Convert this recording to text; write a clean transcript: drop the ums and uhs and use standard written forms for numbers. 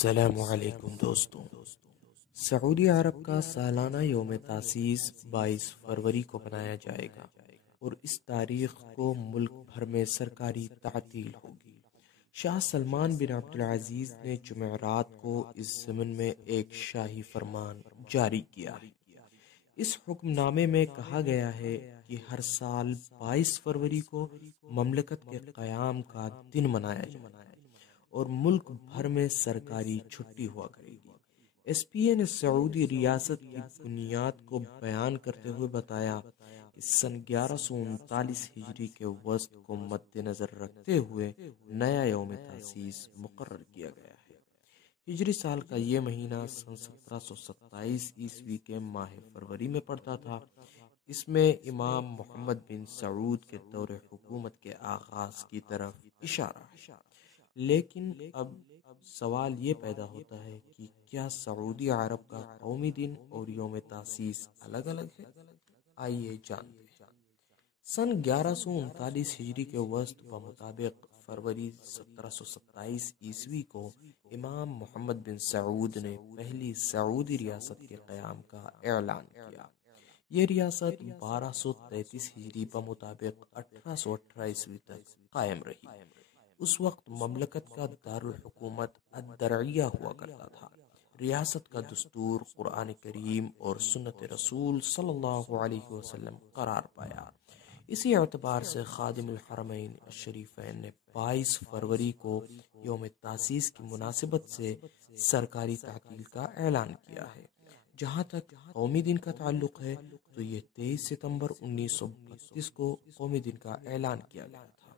السلام علیکم دوستوں، سعودی عرب کا سالانہ یوم تاسیس 22 فروری کو منایا جائے گا اور اس تاریخ کو ملک بھر میں سرکاری تعطیل ہوگی۔ شاہ سلمان بن عبدالعزیز نے جمعرات کو اس ضمن میں ایک شاہی فرمان جاری کیا ہے۔ اس حکم نامے میں کہا گیا ہے کہ ہر سال 22 فروری کو مملکت کے قیام کا دن منایا جائے اور ملک بھر میں سرکاری چھٹی ہوا کرے گی۔ ایس پی اے نے سعودی ریاست کی بنیاد کو بیان کرتے ہوئے بتایا کہ سن 1139 ہجری کے وسط کو مد نظر رکھتے ہوئے نیا یوم تاسیس مقرر کیا گیا ہے۔ ہجری سال کا یہ مہینہ سن 1727 عیسوی کے ماہ فروری میں پڑتا تھا۔ اس میں امام محمد بن سعود کے دور حکومت کے آغاز کی طرف اشارہ ہے۔ لیکن اب سوال یہ پیدا ہوتا ہے کہ کیا سعودی عرب کا قومی دن اور یوم تاسیس الگ الگ ہے؟ آئیے جانتے ہیں۔ سن 1139 ہجری کے وسط بمطابق فروری 1727 عیسوی کو امام محمد بن سعود نے پہلی سعودی ریاست کے قیام کا اعلان کیا۔ یہ ریاست 1233 ہجری بمطابق 1818 عیسوی تک قائم رہی۔ اس وقت مملکت کا دارالحکومت الدرعیہ ہوا کرتا تھا۔ ریاست کا دستور قرآن کریم اور سنت رسول صلی اللہ علیہ وسلم قرار پایا۔ اسی اعتبار سے خادم الحرمین الشریفین نے 22 فروری کو یوم تاسیس کی مناسبت سے سرکاری تعطیل کا اعلان کیا ہے۔ جہاں تک قومی دن کا تعلق ہے تو یہ 23 ستمبر 1932 کو قومی دن کا اعلان کیا گیا تھا۔